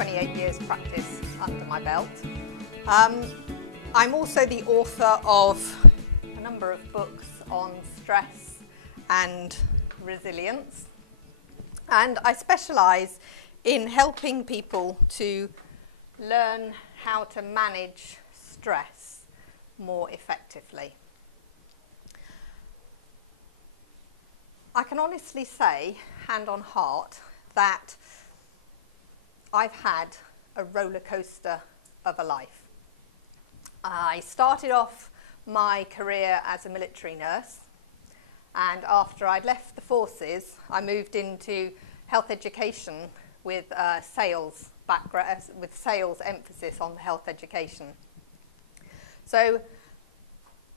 28 years practice under my belt. I'm also the author of a number of books on stress and resilience, and I specialise in helping people to learn how to manage stress more effectively. I can honestly say, hand on heart, that I've had a roller coaster of a life. I started off my career as a military nurse, and after I'd left the forces, I moved into health education with sales background, with sales emphasis on the health education. So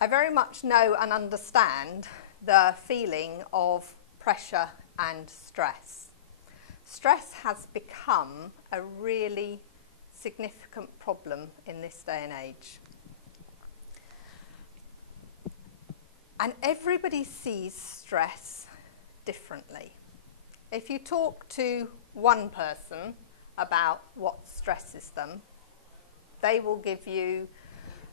I very much know and understand the feeling of pressure and stress. Stress has become a really significant problem in this day and age. And everybody sees stress differently. If you talk to one person about what stresses them, they will give you,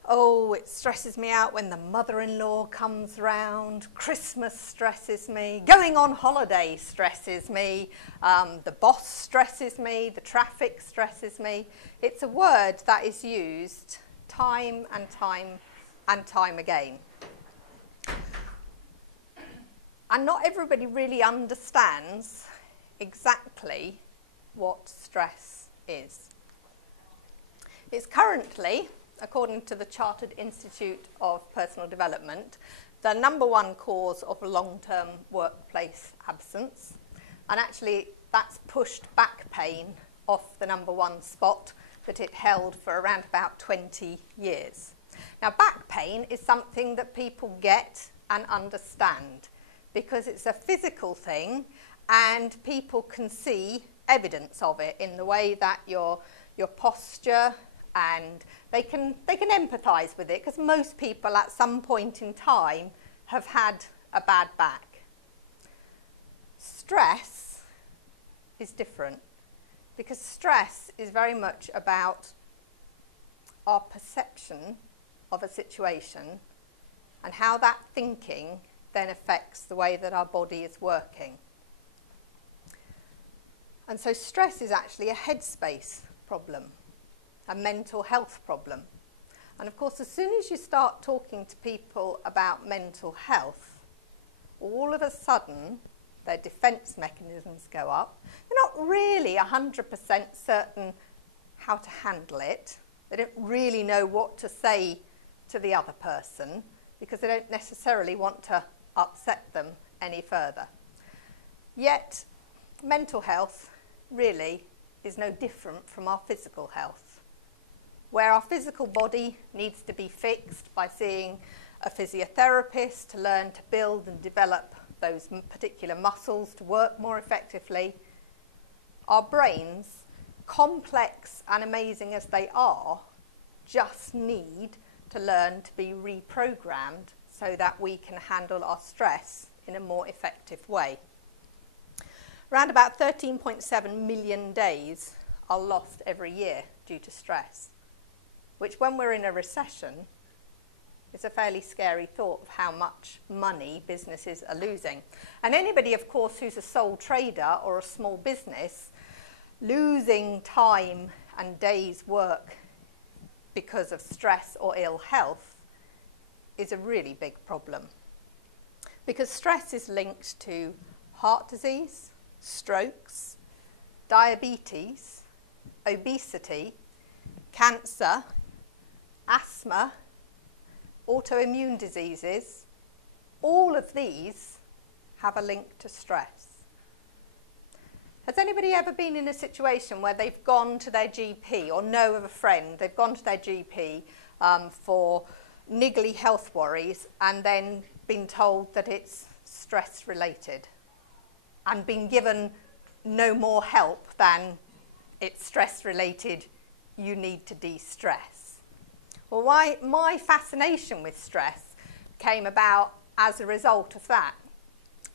oh, it stresses me out when the mother-in-law comes round, Christmas stresses me, going on holiday stresses me, the boss stresses me, the traffic stresses me. It's a word that is used time and time again. And not everybody really understands exactly what stress is. It's currently, according to the Chartered Institute of Personal Development, the #1 cause of long-term workplace absence. And actually, that's pushed back pain off the #1 spot that it held for around about 20 years. Now, back pain is something that people get and understand because it's a physical thing and people can see evidence of it in the way that your posture, and they can empathise with it because most people at some point in time have had a bad back. Stress is different because stress is very much about our perception of a situation and how that thinking then affects the way that our body is working. And so stress is actually a headspace problem, a mental health problem. And of course, as soon as you start talking to people about mental health, all of a sudden their defence mechanisms go up. They're not really 100% certain how to handle it. They don't really know what to say to the other person because they don't necessarily want to upset them any further. Yet, mental health really is no different from our physical health, where our physical body needs to be fixed by seeing a physiotherapist to learn to build and develop those particular muscles to work more effectively. Our brains, complex and amazing as they are, just need to learn to be reprogrammed so that we can handle our stress in a more effective way. Around about 13.7 million days are lost every year due to stress, which when we're in a recession is a fairly scary thought of how much money businesses are losing. And anybody, of course, who's a sole trader or a small business, losing time and days' work because of stress or ill health is a really big problem. Because stress is linked to heart disease, strokes, diabetes, obesity, cancer, asthma, autoimmune diseases. All of these have a link to stress. Has anybody ever been in a situation where they've gone to their GP or know of a friend, they've gone to their GP for niggly health worries and then been told that it's stress related and been given no more help than it's stress related, you need to de-stress? Well, my fascination with stress came about as a result of that.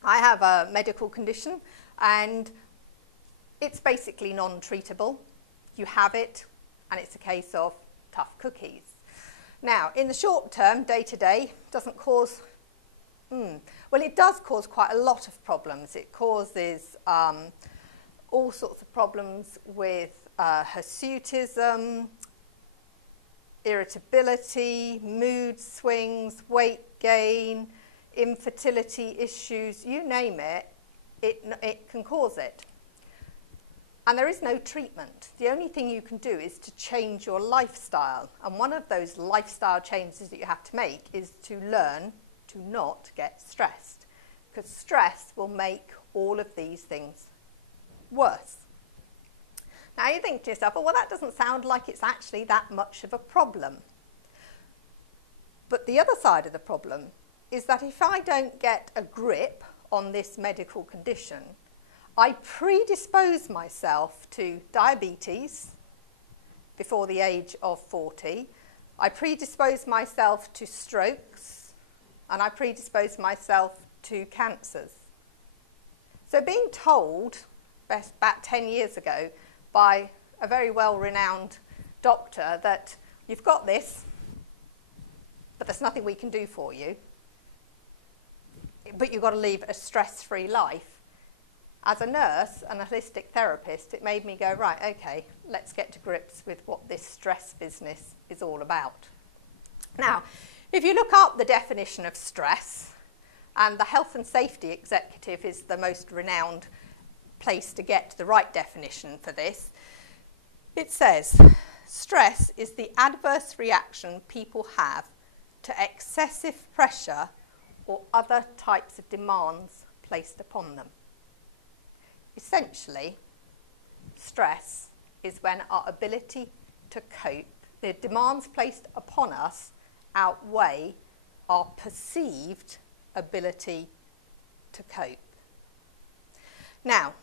I have a medical condition and it's basically non-treatable. you have it, and it's a case of tough cookies. Now, in the short term, day to day, doesn't cause, well, it does cause quite a lot of problems. It causes all sorts of problems with hirsutism, irritability, mood swings, weight gain, infertility issues, you name it, it can cause it. And there is no treatment. The only thing you can do is to change your lifestyle. And one of those lifestyle changes that you have to make is to learn to not get stressed. Because stress will make all of these things worse. Now you think to yourself, oh, well, that doesn't sound like it's actually that much of a problem. But the other side of the problem is that if I don't get a grip on this medical condition, I predispose myself to diabetes before the age of 40, I predispose myself to strokes, and I predispose myself to cancers. So being told, about 10 years ago, by a very well-renowned doctor that you've got this, but there's nothing we can do for you, but you've got to live a stress-free life. As a nurse and a holistic therapist, it made me go, right, okay, let's get to grips with what this stress business is all about. Now, if you look up the definition of stress, and the Health and Safety Executive is the most renowned place to get the right definition for this, it says, stress is the adverse reaction people have to excessive pressure or other types of demands placed upon them. Essentially, stress is when our ability to cope, the demands placed upon us outweigh our perceived ability to cope. Now,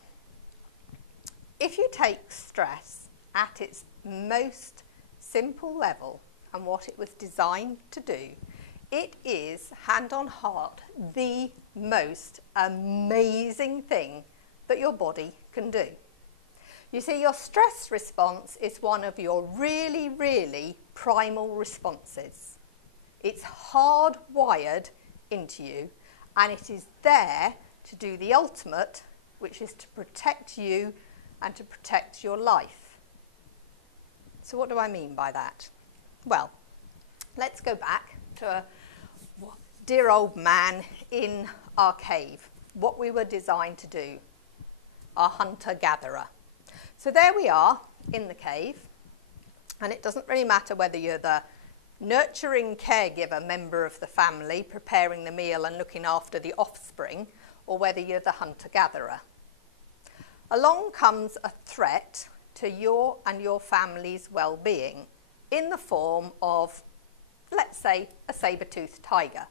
if you take stress at its most simple level and what it was designed to do, it is, hand on heart, the most amazing thing that your body can do. You see, your stress response is one of your really, really primal responses. It's hardwired into you, and it is there to do the ultimate, which is to protect you and to protect your life. So what do I mean by that? Well, let's go back to a dear old man in our cave, what we were designed to do, our hunter-gatherer. So there we are in the cave, and it doesn't really matter whether you're the nurturing caregiver member of the family, preparing the meal and looking after the offspring, or whether you're the hunter-gatherer. Along comes a threat to your and your family's well-being in the form of, let's say, a saber-toothed tiger.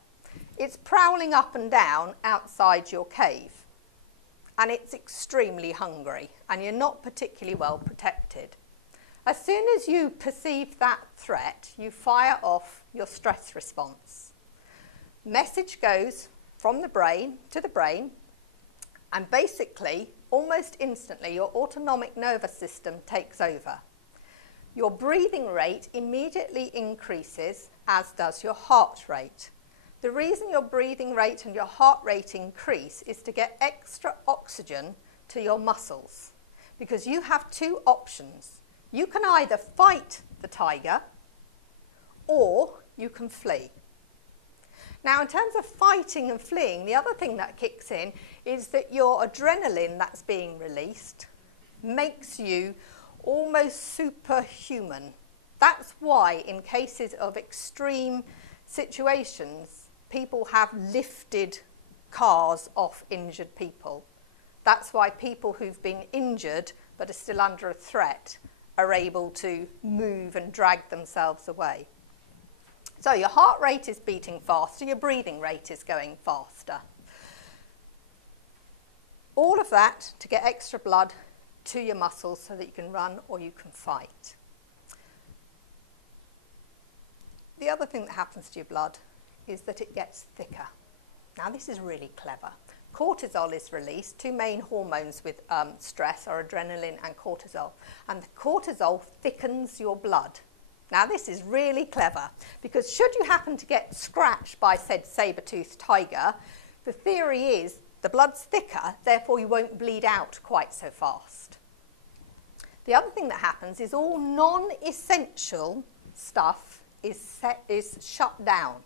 It's prowling up and down outside your cave, and it's extremely hungry, and you're not particularly well protected. As soon as you perceive that threat, you fire off your stress response. Message goes from the brain to the brain, and basically, almost instantly, your autonomic nervous system takes over. Your breathing rate immediately increases, as does your heart rate. The reason your breathing rate and your heart rate increase is to get extra oxygen to your muscles, because you have two options. You can either fight the tiger or you can flee. Now, in terms of fighting and fleeing, the other thing that kicks in is that your adrenaline that's being released makes you almost superhuman. That's why in cases of extreme situations, people have lifted cars off injured people. That's why people who've been injured but are still under a threat are able to move and drag themselves away. So your heart rate is beating faster, your breathing rate is going faster. All of that to get extra blood to your muscles so that you can run or you can fight. The other thing that happens to your blood is that it gets thicker. Now this is really clever. cortisol is released. Two main hormones with stress are adrenaline and cortisol. And the cortisol thickens your blood. Now this is really clever, because should you happen to get scratched by said saber-toothed tiger, the theory is the blood's thicker, therefore you won't bleed out quite so fast. The other thing that happens is all non-essential stuff is shut down.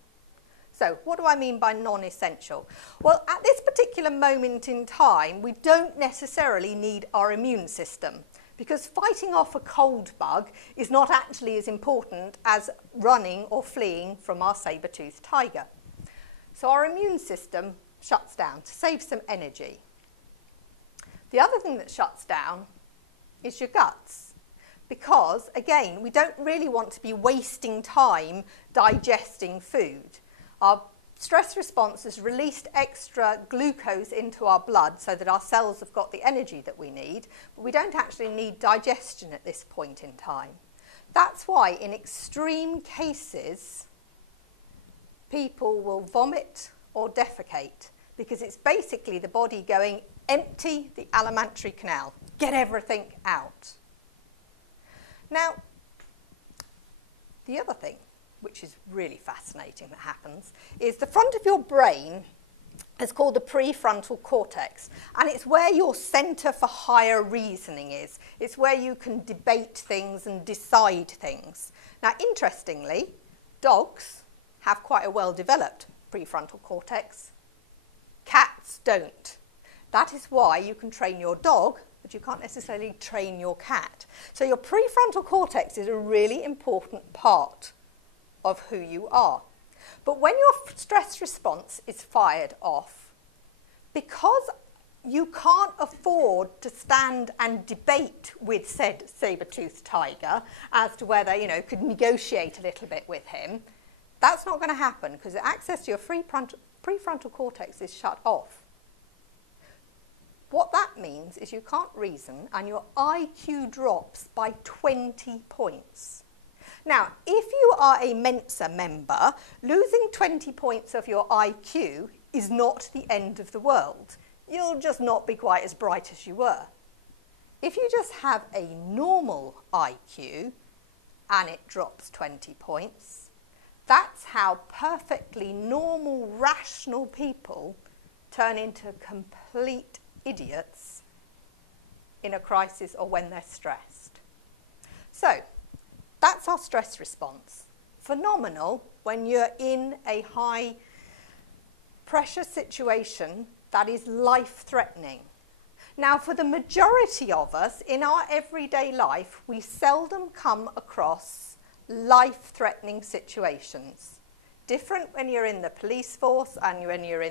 So what do I mean by non-essential? Well, at this particular moment in time, we don't necessarily need our immune system, because fighting off a cold bug is not actually as important as running or fleeing from our saber-toothed tiger. So our immune system shuts down to save some energy. The other thing that shuts down is your guts, because again, we don't really want to be wasting time digesting food. Our stress response has released extra glucose into our blood so that our cells have got the energy that we need, but we don't actually need digestion at this point in time. That's why in extreme cases, people will vomit or defecate, because it's basically the body going, empty the alimentary canal, get everything out. Now, the other thing, which is really fascinating that happens, is the front of your brain is called the prefrontal cortex, and it's where your centre for higher reasoning is. It's where you can debate things and decide things. Now, interestingly, dogs have quite a well-developed prefrontal cortex. Cats don't. That is why you can train your dog, but you can't necessarily train your cat. So your prefrontal cortex is a really important part of who you are. But when your stress response is fired off, because you can't afford to stand and debate with said saber-toothed tiger as to whether, could negotiate a little bit with him, that's not going to happen, because the access to your prefrontal cortex is shut off. What that means is you can't reason, and your IQ drops by 20 points. Now, if you are a Mensa member, losing 20 points of your IQ is not the end of the world. You'll just not be quite as bright as you were. If you just have a normal IQ and it drops 20 points, that's how perfectly normal, rational people turn into complete idiots in a crisis or when they're stressed. So, that's our stress response. Phenomenal when you're in a high pressure situation that is life-threatening. Now, for the majority of us, in our everyday life, we seldom come across life-threatening situations. Different when you're in the police force and when you're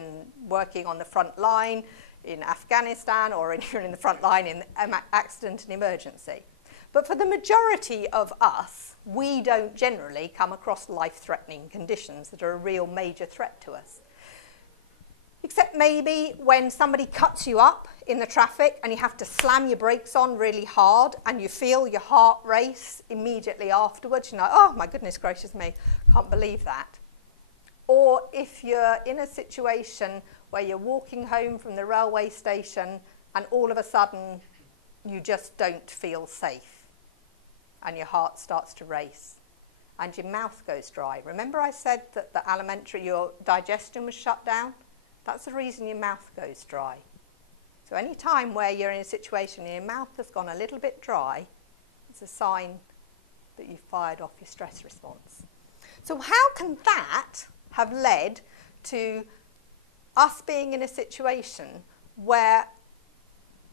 working on the front line in Afghanistan, or when you're in the front line in accident and emergency. But for the majority of us, we don't generally come across life-threatening conditions that are a real major threat to us. Except maybe when somebody cuts you up in the traffic and you have to slam your brakes on really hard and you feel your heart race immediately afterwards. You're like, oh my goodness gracious me, can't believe that. Or if you're in a situation where you're walking home from the railway station and all of a sudden you just don't feel safe and your heart starts to race and your mouth goes dry. Remember I said that your digestion was shut down? That's the reason your mouth goes dry. So any time where you're in a situation and your mouth has gone a little bit dry, it's a sign that you've fired off your stress response. So how can that have led to us being in a situation where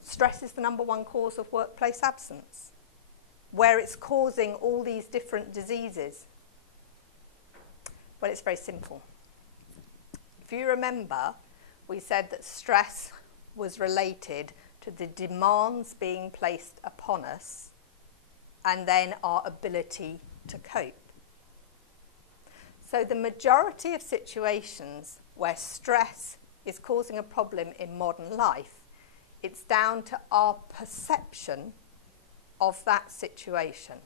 stress is the #1 cause of workplace absence, where it's causing all these different diseases? Well, it's very simple. If you remember, we said that stress was related to the demands being placed upon us and then our ability to cope. So the majority of situations where stress is causing a problem in modern life, it's down to our perception of that situation.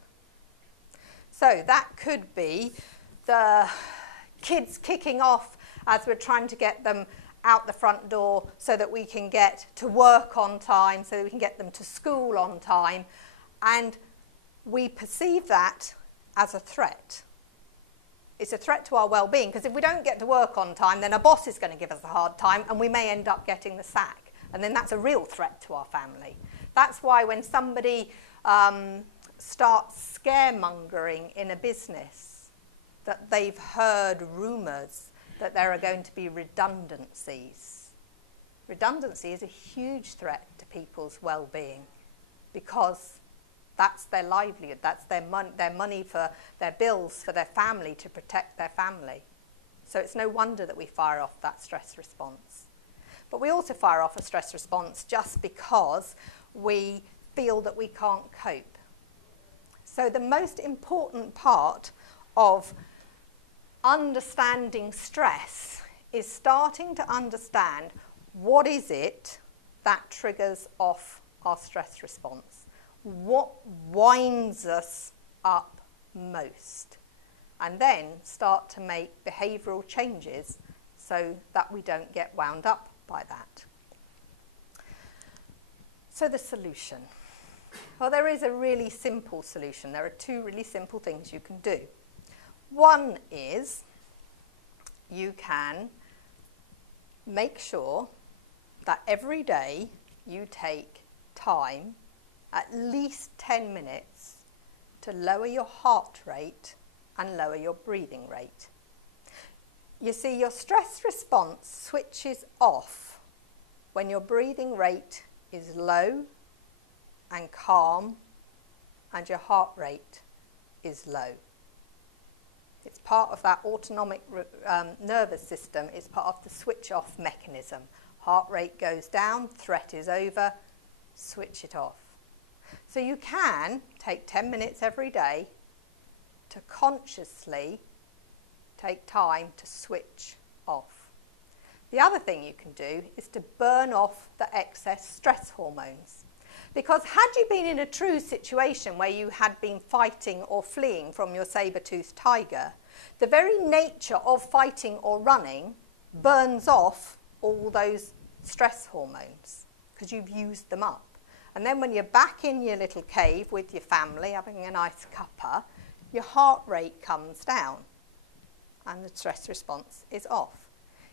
So that could be the kids kicking off as we're trying to get them out the front door so that we can get to work on time, so that we can get them to school on time, and we perceive that as a threat. It's a threat to our well-being, because if we don't get to work on time, then our boss is going to give us a hard time and we may end up getting the sack, and then that's a real threat to our family. That's why when somebody starts scaremongering in a business, that they've heard rumours that there are going to be redundancies. Redundancy is a huge threat to people's well-being, because that's their livelihood, that's their money for their bills, for their family, to protect their family. So it's no wonder that we fire off that stress response. But we also fire off a stress response just because we feel that we can't cope. So the most important part of understanding stress is starting to understand what is it that triggers off our stress response. What winds us up most, and then start to make behavioural changes so that we don't get wound up by that. So the solution. Well, there is a really simple solution. There are two really simple things you can do. One is you can make sure that every day you take time, at least 10 minutes, to lower your heart rate and lower your breathing rate. You see, your stress response switches off when your breathing rate is low and calm and your heart rate is low. It's part of that autonomic nervous system. It's part of the switch off mechanism. Heart rate goes down, threat is over, switch it off. So you can take 10 minutes every day to consciously take time to switch off. The other thing you can do is to burn off the excess stress hormones. Because had you been in a true situation where you had been fighting or fleeing from your saber-toothed tiger, the very nature of fighting or running burns off all those stress hormones because you've used them up. And then when you're back in your little cave with your family, having a nice cuppa, your heart rate comes down and the stress response is off.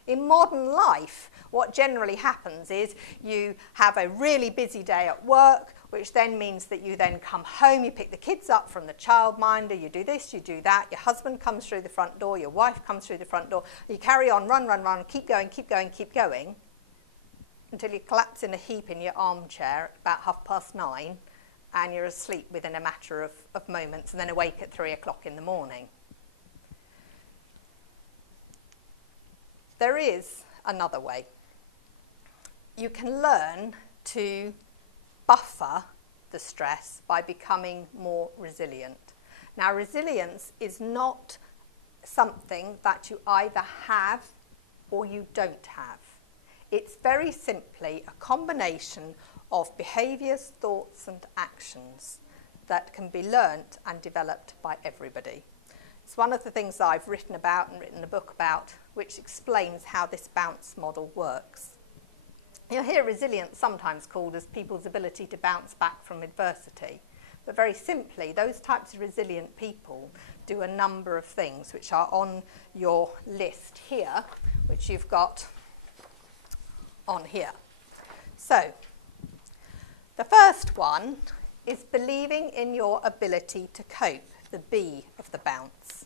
In modern life, what generally happens is you have a really busy day at work, which then means that you then come home, you pick the kids up from the childminder, you do this, you do that, your husband comes through the front door, your wife comes through the front door, you carry on, run, run, run, keep going, keep going, keep going, until you collapse in a heap in your armchair at about 9:30, and you're asleep within a matter of moments, and then awake at 3 o'clock in the morning. There is another way. You can learn to buffer the stress by becoming more resilient. Now, resilience is not something that you either have or you don't have. It's very simply a combination of behaviours, thoughts and actions that can be learnt and developed by everybody. It's one of the things I've written about and written a book about, which explains how this bounce model works. You'll hear resilience sometimes called as people's ability to bounce back from adversity. But very simply, those types of resilient people do a number of things which are on your list here, which you've got on here. So, the first one is believing in your ability to cope, the B of the bounce.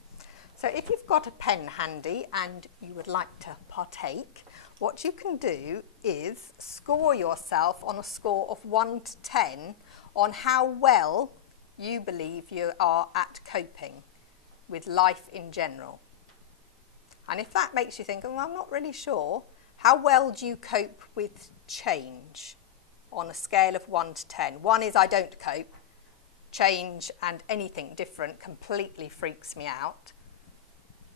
So if you've got a pen handy and you would like to partake, what you can do is score yourself on a score of 1 to 10 on how well you believe you are at coping with life in general. And if that makes you think, oh, I'm not really sure, how well do you cope with change on a scale of 1 to 10? 1 is I don't cope. Change and anything different completely freaks me out.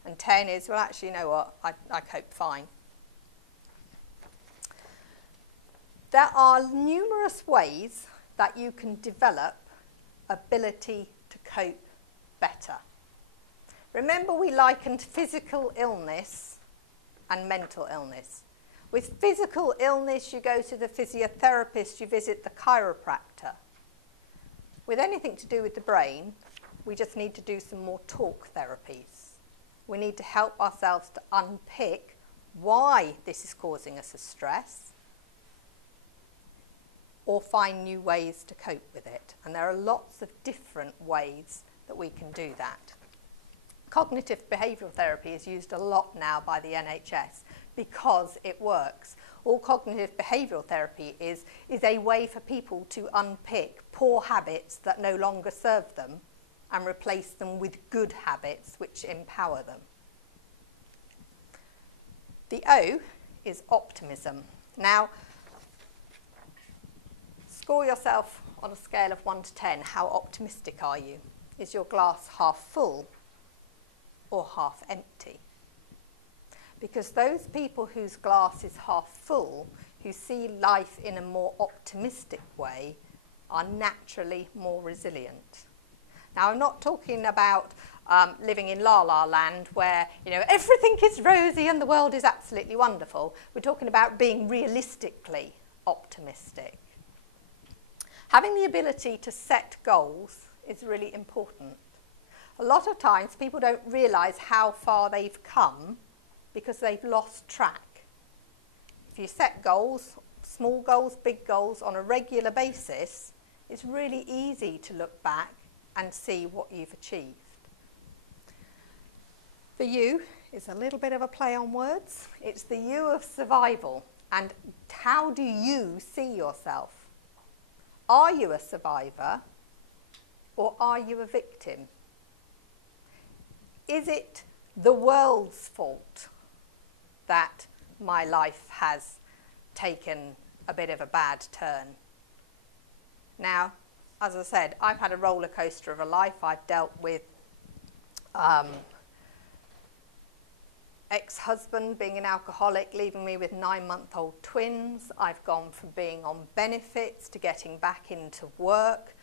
And 10 is, well, actually, you know what, I cope fine. There are numerous ways that you can develop ability to cope better. Remember, we likened physical illness and mental illness. With physical illness, you go to the physiotherapist, you visit the chiropractor. With anything to do with the brain, we just need to do some more talk therapies. We need to help ourselves to unpick why this is causing us a stress, or find new ways to cope with it. And there are lots of different ways that we can do that. Cognitive behavioural therapy is used a lot now by the NHS because it works. All cognitive behavioural therapy is a way for people to unpick poor habits that no longer serve them and replace them with good habits which empower them. The O is optimism. Now, score yourself on a scale of 1 to 10. How optimistic are you? Is your glass half full or half empty? Because those people whose glass is half full, who see life in a more optimistic way, are naturally more resilient. Now, I'm not talking about living in la-la land where, everything is rosy and the world is absolutely wonderful. We're talking about being realistically optimistic. Having the ability to set goals is really important. A lot of times people don't realise how far they've come because they've lost track. If you set goals, small goals, big goals, on a regular basis, it's really easy to look back and see what you've achieved. The U is a little bit of a play on words. It's the U of survival. And how do you see yourself? Are you a survivor or are you a victim? Is it the world's fault that my life has taken a bit of a bad turn? Now, as I said, I've had a roller coaster of a life. I've dealt with ex-husband being an alcoholic, leaving me with 9-month-old twins. I've gone from being on benefits to getting back into work.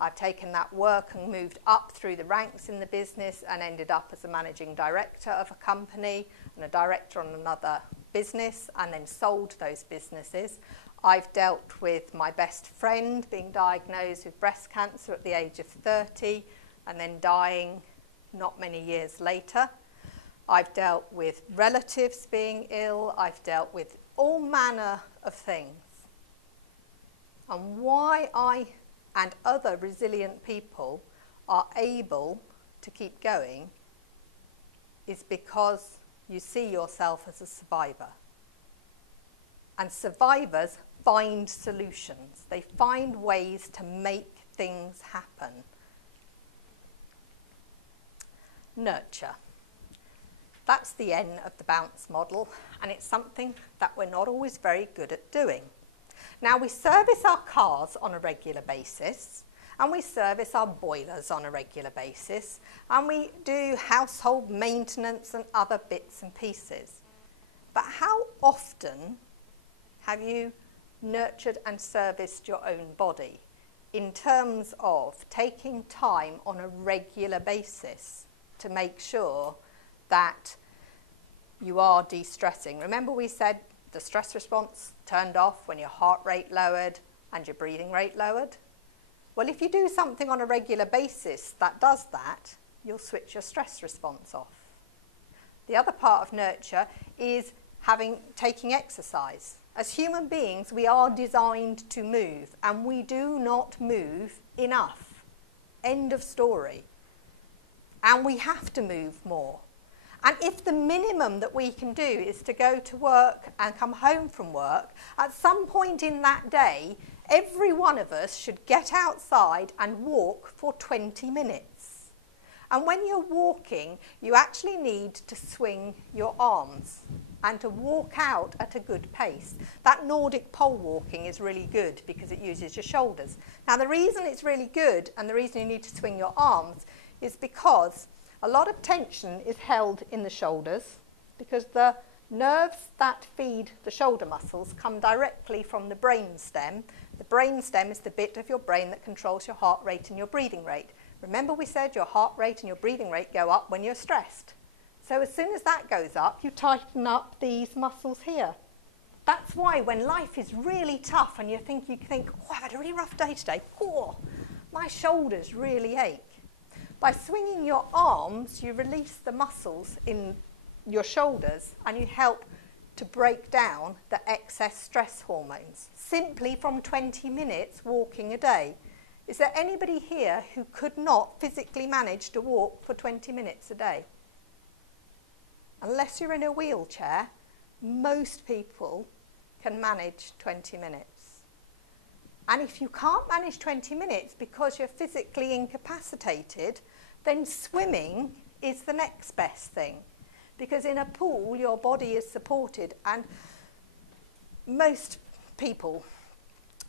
I've taken that work and moved up through the ranks in the business and ended up as a managing director of a company and a director on another business, and then sold those businesses. I've dealt with my best friend being diagnosed with breast cancer at the age of 30 and then dying not many years later. I've dealt with relatives being ill. I've dealt with all manner of things. And why I and other resilient people are able to keep going is because you see yourself as a survivor. And survivors find solutions. They find ways to make things happen. Nurture. That's the N of the B.O.U.N.C.E model, and it's something that we're not always very good at doing. Now, we service our cars on a regular basis, and we service our boilers on a regular basis, and we do household maintenance and other bits and pieces. But how often have you nurtured and serviced your own body in terms of taking time on a regular basis to make sure that you are de-stressing? Remember we said the stress response turned off when your heart rate lowered and your breathing rate lowered? Well, if you do something on a regular basis that does that, you'll switch your stress response off. The other part of nurture is taking exercise. As human beings, we are designed to move, and we do not move enough. End of story. And we have to move more. And if the minimum that we can do is to go to work and come home from work, at some point in that day, every one of us should get outside and walk for 20 minutes. And when you're walking, you actually need to swing your arms and to walk out at a good pace. That Nordic pole walking is really good because it uses your shoulders. Now, the reason it's really good and the reason you need to swing your arms is because a lot of tension is held in the shoulders because the nerves that feed the shoulder muscles come directly from the brain stem. The brain stem is the bit of your brain that controls your heart rate and your breathing rate. Remember we said your heart rate and your breathing rate go up when you're stressed. So as soon as that goes up, you tighten up these muscles here. That's why when life is really tough and you think, oh, I've had a really rough day today, oh, my shoulders really ache. By swinging your arms, you release the muscles in your shoulders and you help to break down the excess stress hormones, simply from 20 minutes walking a day. Is there anybody here who could not physically manage to walk for 20 minutes a day? Unless you're in a wheelchair, most people can manage 20 minutes. And if you can't manage 20 minutes because you're physically incapacitated, then swimming is the next best thing. Because in a pool, your body is supported, and most people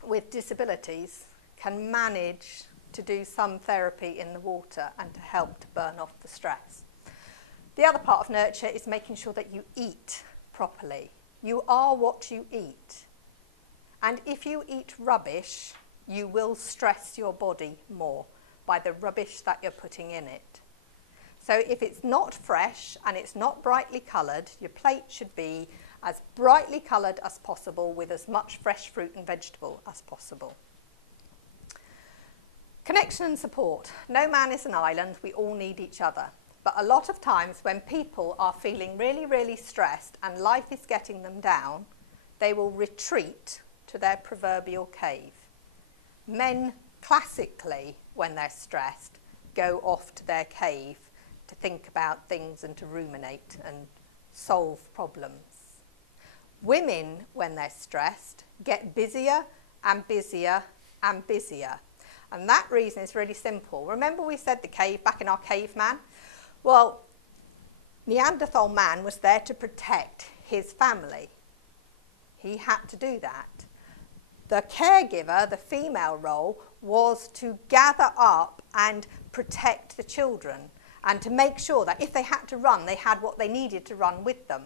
with disabilities can manage to do some therapy in the water and to help to burn off the stress. The other part of nurture is making sure that you eat properly. You are what you eat. And if you eat rubbish, you will stress your body more by the rubbish that you're putting in it. So if it's not fresh and it's not brightly coloured, your plate should be as brightly coloured as possible with as much fresh fruit and vegetable as possible. Connection and support. No man is an island. We all need each other. But a lot of times when people are feeling really, really stressed and life is getting them down, they will retreat to their proverbial cave. Men, classically, when they're stressed, go off to their cave to think about things and to ruminate and solve problems. Women, when they're stressed, get busier and busier and busier. And that reason is really simple. Remember we said the cave back in our caveman? Well, Neanderthal man was there to protect his family. He had to do that. The caregiver, the female role, was to gather up and protect the children and to make sure that if they had to run, they had what they needed to run with them.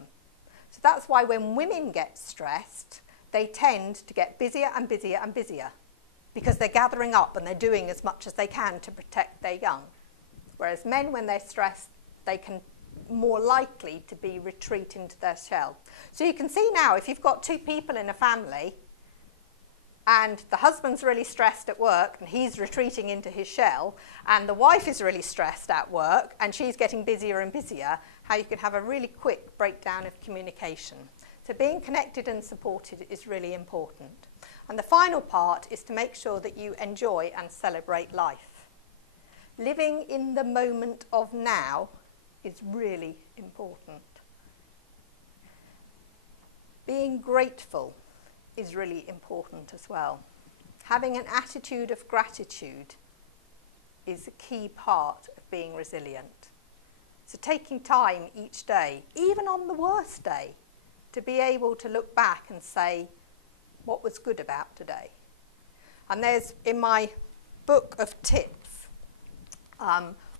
So that's why when women get stressed, they tend to get busier and busier and busier because they're gathering up and they're doing as much as they can to protect their young. Whereas men, when they're stressed, they can more likely to be retreat into their shell. So you can see now, if you've got two people in a family and the husband's really stressed at work and he's retreating into his shell, and the wife is really stressed at work and she's getting busier and busier, how you can have a really quick breakdown of communication. So being connected and supported is really important. And the final part is to make sure that you enjoy and celebrate life. Living in the moment of now is really important. Being grateful is really important as well. Having an attitude of gratitude is a key part of being resilient. So taking time each day, even on the worst day, to be able to look back and say, what was good about today? And there's, in my book of tips,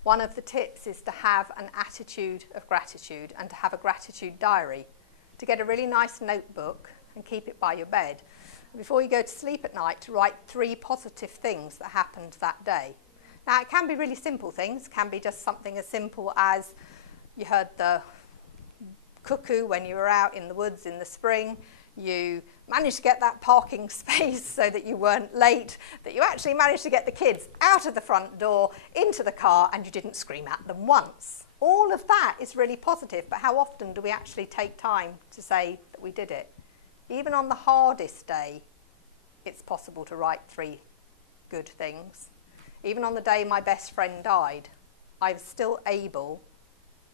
one of the tips is to have an attitude of gratitude and to have a gratitude diary, to get a really nice notebook and keep it by your bed. Before you go to sleep at night, to write 3 positive things that happened that day. Now, it can be really simple things. It can be just something as simple as you heard the cuckoo when you were out in the woods in the spring, you managed to get that parking space so that you weren't late, that you actually managed to get the kids out of the front door, into the car, and you didn't scream at them once. All of that is really positive, but how often do we actually take time to say that we did it? Even on the hardest day, it's possible to write 3 good things. Even on the day my best friend died, I was still able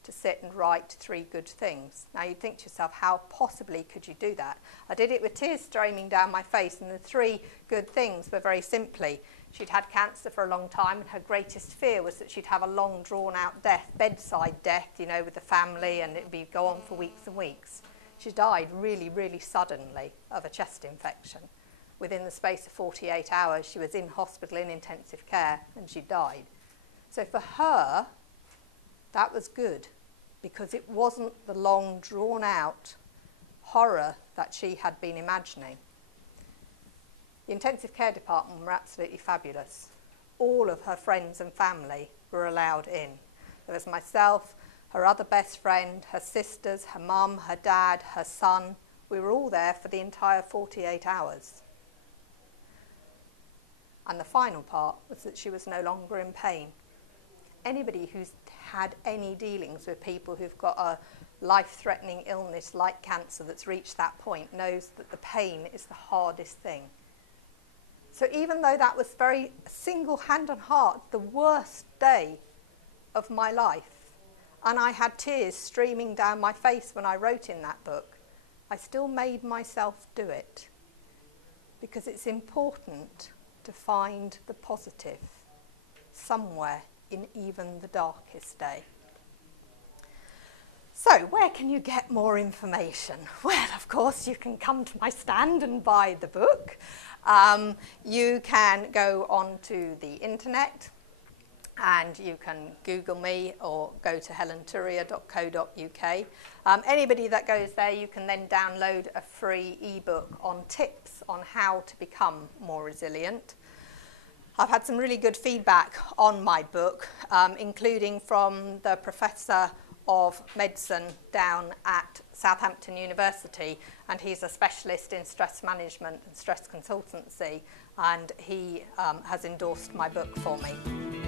to sit and write 3 good things. Now you'd think to yourself, how possibly could you do that? I did it with tears streaming down my face, and the 3 good things were very simply, she'd had cancer for a long time, and her greatest fear was that she'd have a long drawn out death, bedside death, you know, with the family, and it'd go on for weeks and weeks. She died really, really suddenly of a chest infection. Within the space of 48 hours, she was in hospital in intensive care, and she died. So for her, that was good, because it wasn't the long, drawn-out horror that she had been imagining. The intensive care department were absolutely fabulous. All of her friends and family were allowed in. There was myself, her other best friend, her sisters, her mum, her dad, her son, We were all there for the entire 48 hours. And the final part was that she was no longer in pain. Anybody who's had any dealings with people who've got a life-threatening illness like cancer that's reached that point knows that the pain is the hardest thing. So even though that was very single hand on heart, the worst day of my life, and I had tears streaming down my face when I wrote in that book, I still made myself do it, because it's important to find the positive somewhere in even the darkest day. So, where can you get more information? Well, of course, you can come to my stand and buy the book. You can go onto the internet and you can Google me or go to helenturier.co.uk. Anybody that goes there, you can then download a free ebook on tips on how to become more resilient. I've had some really good feedback on my book, including from the professor of medicine down at Southampton University, and he's a specialist in stress management and stress consultancy, and he has endorsed my book for me.